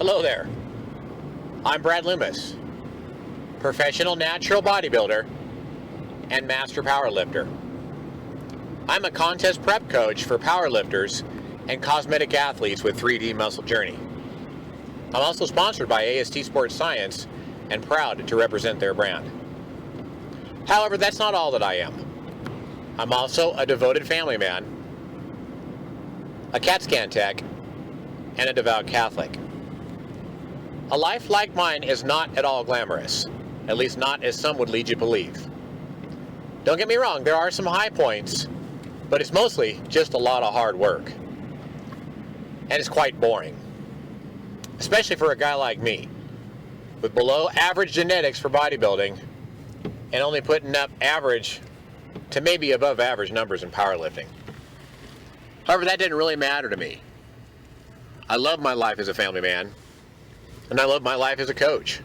Hello there. I'm Brad Loomis, professional natural bodybuilder and master powerlifter. I'm a contest prep coach for powerlifters and cosmetic athletes with 3D Muscle Journey. I'm also sponsored by AST Sports Science and proud to represent their brand. However, that's not all that I am. I'm also a devoted family man, a CAT scan tech, and a devout Catholic. A life like mine is not at all glamorous, at least not as some would lead you to believe. Don't get me wrong, there are some high points, but it's mostly just a lot of hard work. And it's quite boring, especially for a guy like me, with below average genetics for bodybuilding and only putting up average to maybe above average numbers in powerlifting. However, that didn't really matter to me. I love my life as a family man, and I love my life as a coach.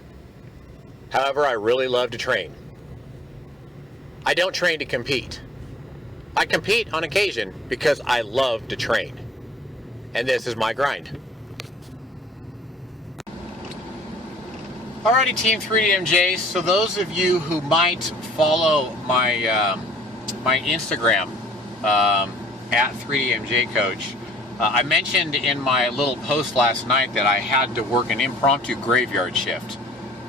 However, I really love to train. I don't train to compete. I compete on occasion because I love to train. And this is my grind. Alrighty, Team 3DMJ. So those of you who might follow my my Instagram at 3DMJ Coach, I mentioned in my little post last night that I had to work an impromptu graveyard shift.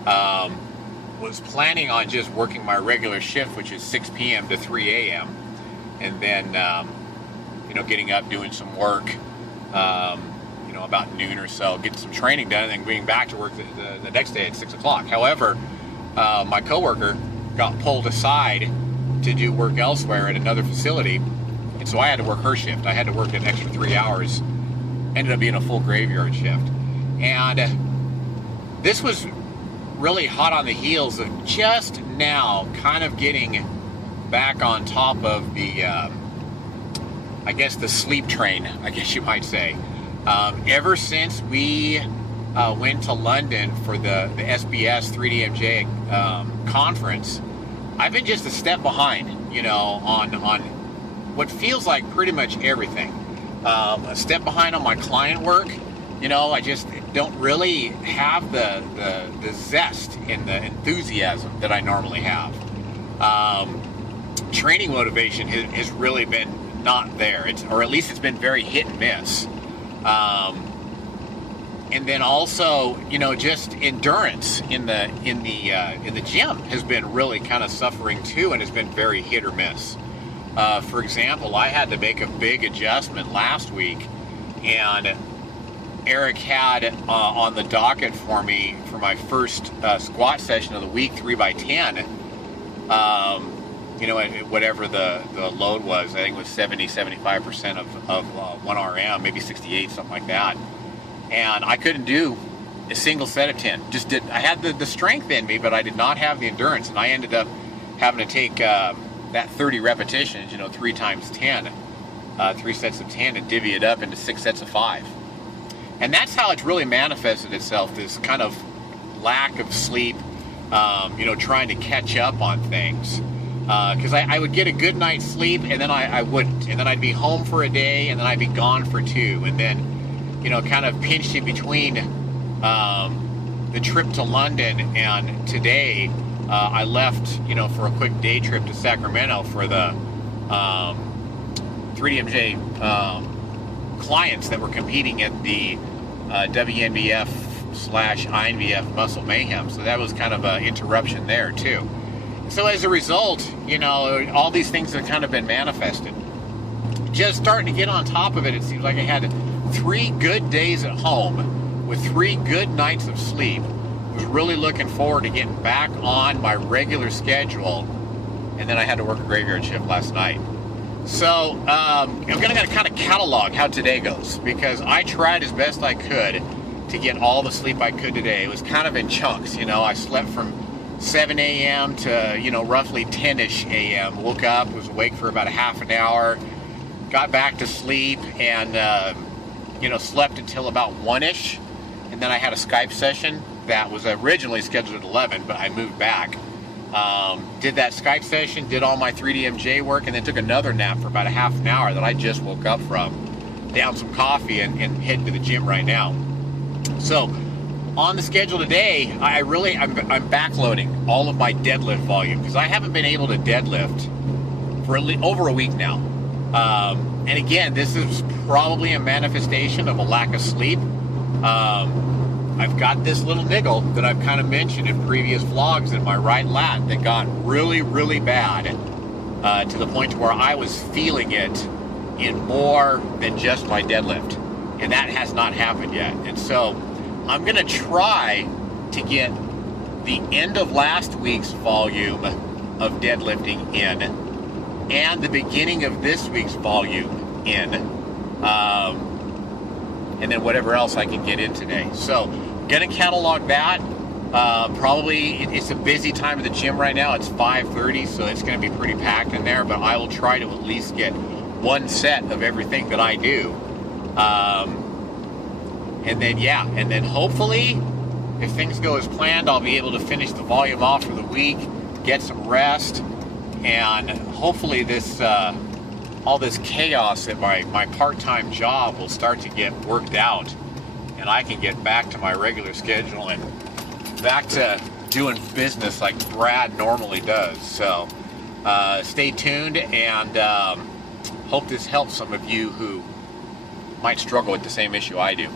Was planning on just working my regular shift, which is 6 p.m. to 3 a.m. and then getting up, doing some work, about noon or so, getting some training done, and then being back to work the next day at 6 o'clock. However, my coworker got pulled aside to do work elsewhere at another facility, and so I had to work her shift. I had to work an extra 3 hours. Ended up being a full graveyard shift. And this was really hot on the heels of just now kind of getting back on top of the, the sleep train, I guess you might say. Ever since we went to London for the SBS 3DMJ conference, I've been just a step behind, on what feels like pretty much everything. A step behind on my client work. I just don't really have the zest and the enthusiasm that I normally have. Training motivation has really been not there. Or at least it's been very hit and miss. And then also, just endurance in the gym has been really kind of suffering too, and has been very hit or miss. For example, I had to make a big adjustment last week, and Eric had on the docket for me for my first squat session of the week, 3x10. Whatever the load was, I think it was 75% of 1 RM, maybe 68, something like that. And I couldn't do a single set of 10. I had the strength in me, but I did not have the endurance, and I ended up having to take that 30 repetitions, 3 times 10, 3 sets of 10, and divvy it up into 6 sets of 5. And that's how it's really manifested itself, this kind of lack of sleep, trying to catch up on things. Because I would get a good night's sleep, and then I wouldn't. And then I'd be home for a day, and then I'd be gone for 2. And then, kind of pinched in between the trip to London and today, I left, for a quick day trip to Sacramento for the 3DMJ clients that were competing at the WNBF/INBF Muscle Mayhem. So that was kind of an interruption there too. So as a result, all these things have kind of been manifested. Just starting to get on top of it, it seems like I had 3 good days at home with 3 good nights of sleep. Was really looking forward to getting back on my regular schedule, and then I had to work a graveyard shift last night. So I'm gonna kind of catalog how today goes, because I tried as best I could to get all the sleep I could today. It was kind of in chunks. I slept from 7 a.m. to roughly 10ish a.m. Woke up, was awake for about a half an hour, got back to sleep, and slept until about 1ish, and then I had a Skype session that was originally scheduled at 11, but I moved back. Did that Skype session, did all my 3DMJ work, and then took another nap for about a half an hour that I just woke up from. Down some coffee and heading to the gym right now. So on the schedule today, I'm backloading all of my deadlift volume because I haven't been able to deadlift for over a week now. And again, this is probably a manifestation of a lack of sleep. I've got this little niggle that I've kind of mentioned in previous vlogs in my right lat that got really, really bad to the point where I was feeling it in more than just my deadlift. And that has not happened yet. And so I'm going to try to get the end of last week's volume of deadlifting in and the beginning of this week's volume in. And then whatever else I can get in today. So, gonna catalog that. Probably, it's a busy time at the gym right now. It's 5:30, so it's gonna be pretty packed in there, but I will try to at least get one set of everything that I do. And then hopefully, if things go as planned, I'll be able to finish the volume off for the week, get some rest, and hopefully this, all this chaos at my part-time job will start to get worked out and I can get back to my regular schedule and back to doing business like Brad normally does. So stay tuned and hope this helps some of you who might struggle with the same issue I do.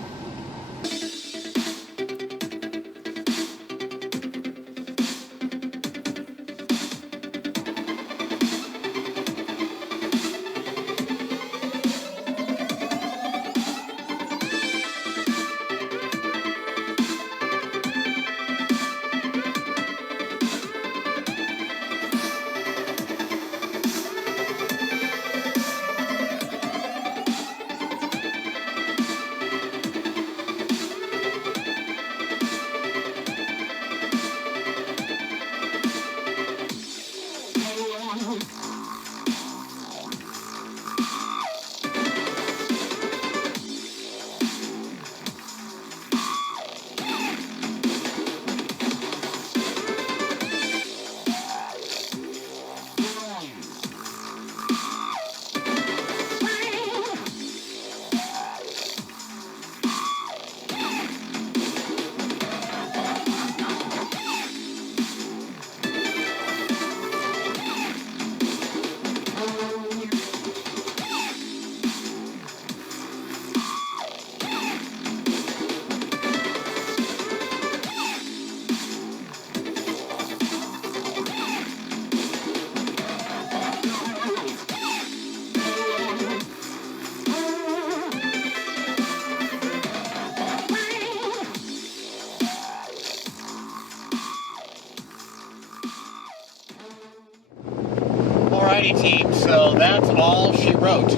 Alrighty team, so that's all she wrote.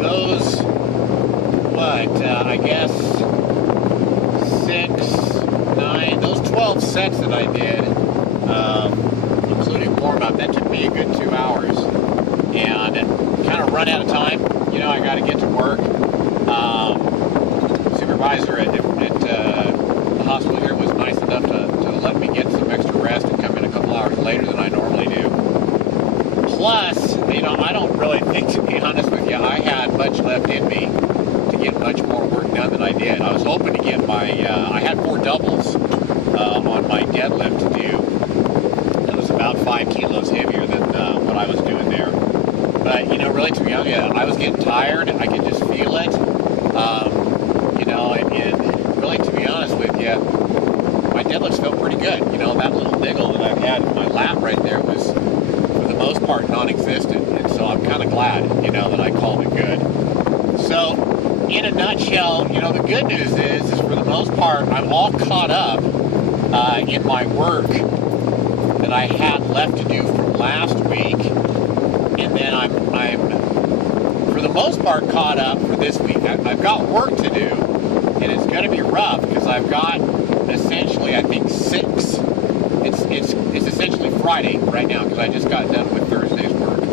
Those, I guess 6, 9, those 12 sets that I did, including warm-up, that took me a good 2 hours. And kind of run out of time, you know, I got to get to work. Supervisor at the hospital here was nice enough to let me get some extra rest and come in a couple hours later than I normally do. Plus, you know, I don't really think, to be honest with you, I had much left in me to get much more work done than I did. I was hoping to get my, I had 4 doubles on my deadlift to do. It was about 5 kilos heavier than what I was doing there. But, you know, really, to be honest with you, I was getting tired. I could just feel it. You know, and really, to be honest with you, my deadlifts felt pretty good. You know, that little niggle that I've had in my lap right there was, for the most part, non-existent. And so I'm kind of glad, you know, that I called it good. So, in a nutshell, you know, the good news is for the most part, I'm all caught up in my work that I had left to do from last week. And then I'm for the most part caught up for this week. I've got work to do, and it's going to be rough because I've got essentially, I think, 6. It's essentially Friday right now because I just got done with Thursday's work.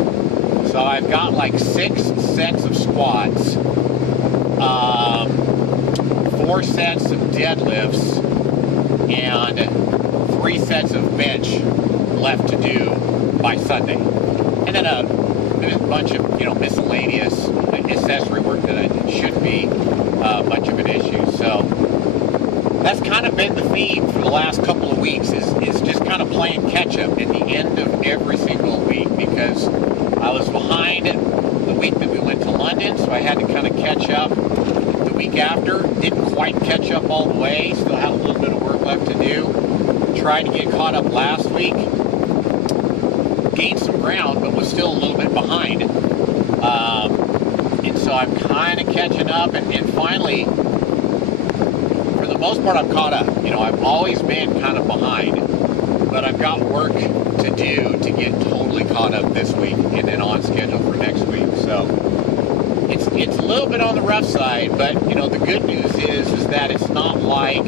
So I've got like 6 sets of squats, 4 sets of deadlifts, and 3 sets of bench left to do by Sunday. And then a bunch of, you know, miscellaneous accessory work that shouldn't be much of an issue. So that's kind of been the theme for the last couple of weeks, is just kind of playing catch up at the end of every single week, because I was behind the week that we went to London, so I had to kind of catch up. The week after, didn't quite catch up all the way, still had a little bit of work left to do. Tried to get caught up last week, gained some ground, but was still a little bit behind. And so I'm kind of catching up, and finally, for the most part, I'm caught up. You know, I've always been kind of behind, but I've got work to do to get totally caught up this week and then on schedule for next week. So it's a little bit on the rough side, but you know, the good news is that it's not like,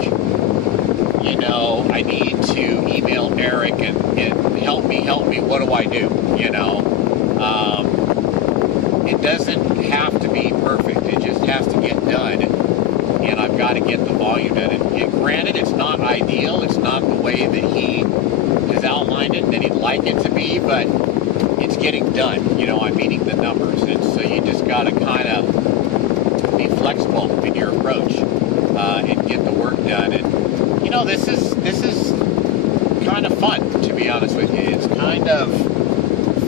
you know, I need to email Eric and help me, what do I do? You know, it doesn't have to be perfect. It just has to get done. And I've got to get the volume done. And granted, it's not ideal. It's not the way that he has outlined it, that he'd like it to be, but it's getting done. You know, I'm meeting the numbers. And so you just got to kind of be flexible in your approach and get the work done. And, you know, this is kind of fun, to be honest with you. It's kind of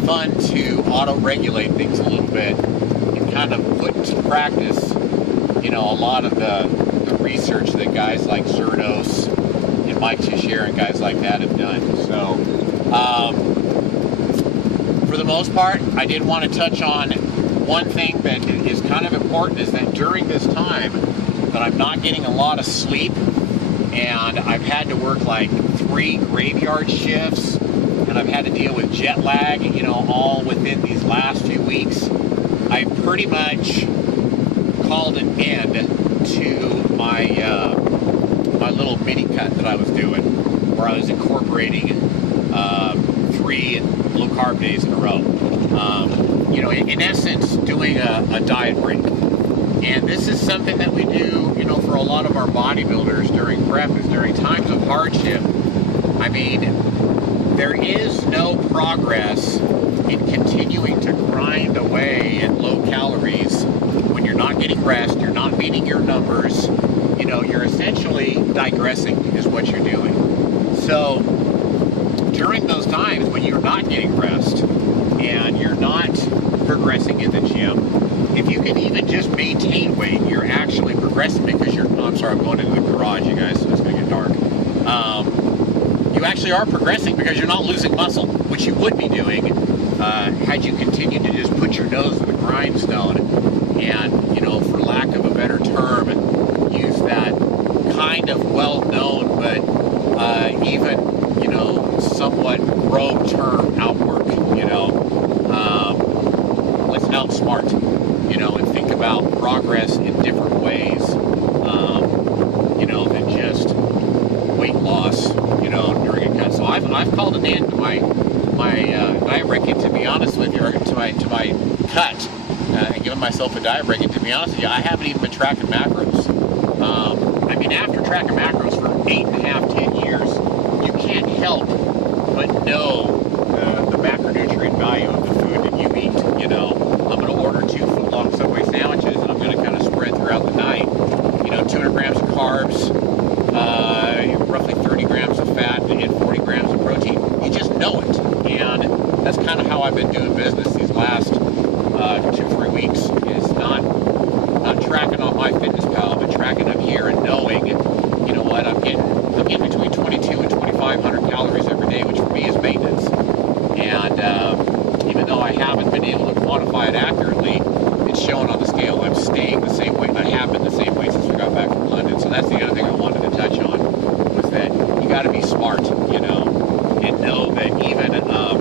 fun to auto-regulate things a little bit and kind of put into practice, you know, a lot of the research that guys like Zerdos and Mike Tischer and guys like that have done. So, for the most part, I did want to touch on one thing that is kind of important, is that during this time that I'm not getting a lot of sleep, and I've had to work like 3 graveyard shifts, and I've had to deal with jet lag, you know, all within these last few weeks, I pretty much called an end to my my little mini cut that I was doing, where I was incorporating 3 low carb days in a row. You know, in essence, doing a diet break. And this is something that we do, you know, for a lot of our bodybuilders during prep, is during times of hardship. I mean, there is no progress in continuing to grind away at low calories when you're not getting rest, you're not meeting your numbers. You know, you're essentially digressing is what you're doing. So during those times when you're not getting rest and you're not progressing in the gym, if you can even just maintain weight, you're actually progressing, because you're, oh, I'm sorry, I'm going into the garage, you guys, so it's going to get dark. You actually are progressing because you're not losing muscle, which you would be doing had you continued to just put your nose to the grindstone and, you know, for lack of a better term, use that kind of well-known but even, you know, somewhat rogue term, outwork, you know. Let's outsmart, you know, and think about progress in different ways, you know, than just weight loss, you know, during a cut. So I've called an end to my diet break, and to be honest with you, or to my cut, and given myself a diet break, and to be honest with you, I haven't even been tracking macros. I mean, after tracking macros for 8.5, 10 years, you can't help but know the macronutrient value of the food that you eat. You know, I'm going to order 2 foot-long Subway sandwiches, and I'm going to kind of spread throughout the night. You know, 200 grams of carbs, roughly 30 grams of fat, and 40 grams of protein. You just know it, and that's kind of how I've been doing business these last 2-3 weeks. Is not tracking on MyFitnessPal, but tracking up here and knowing, you know what, I'm getting between 22 and 2,500 calories every day, which for me is maintenance. And even though I haven't been able to quantify it accurately, it's showing on the scale. I'm staying the same weight, and I have been the same weight since we got back from London. So that's the other thing I wanted to touch on, was that you got to be smart, you know, and know that even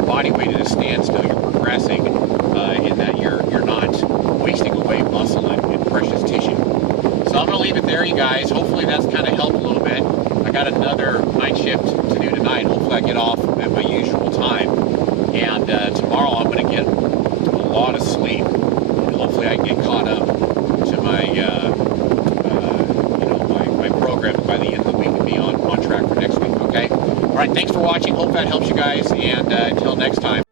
body weight at a standstill, you're progressing in that you're not wasting away muscle and precious tissue. So I'm going to leave it there, you guys. Hopefully that's kind of helped a little bit. I got another night shift to do tonight. Hopefully I get off at my usual time. And tomorrow I'm going to get a lot of sleep. And hopefully I can get caught up to my, you know, my program by the end of the week and be on track for next week, okay? All right, thanks for watching. Hope that helps you guys. And until next time.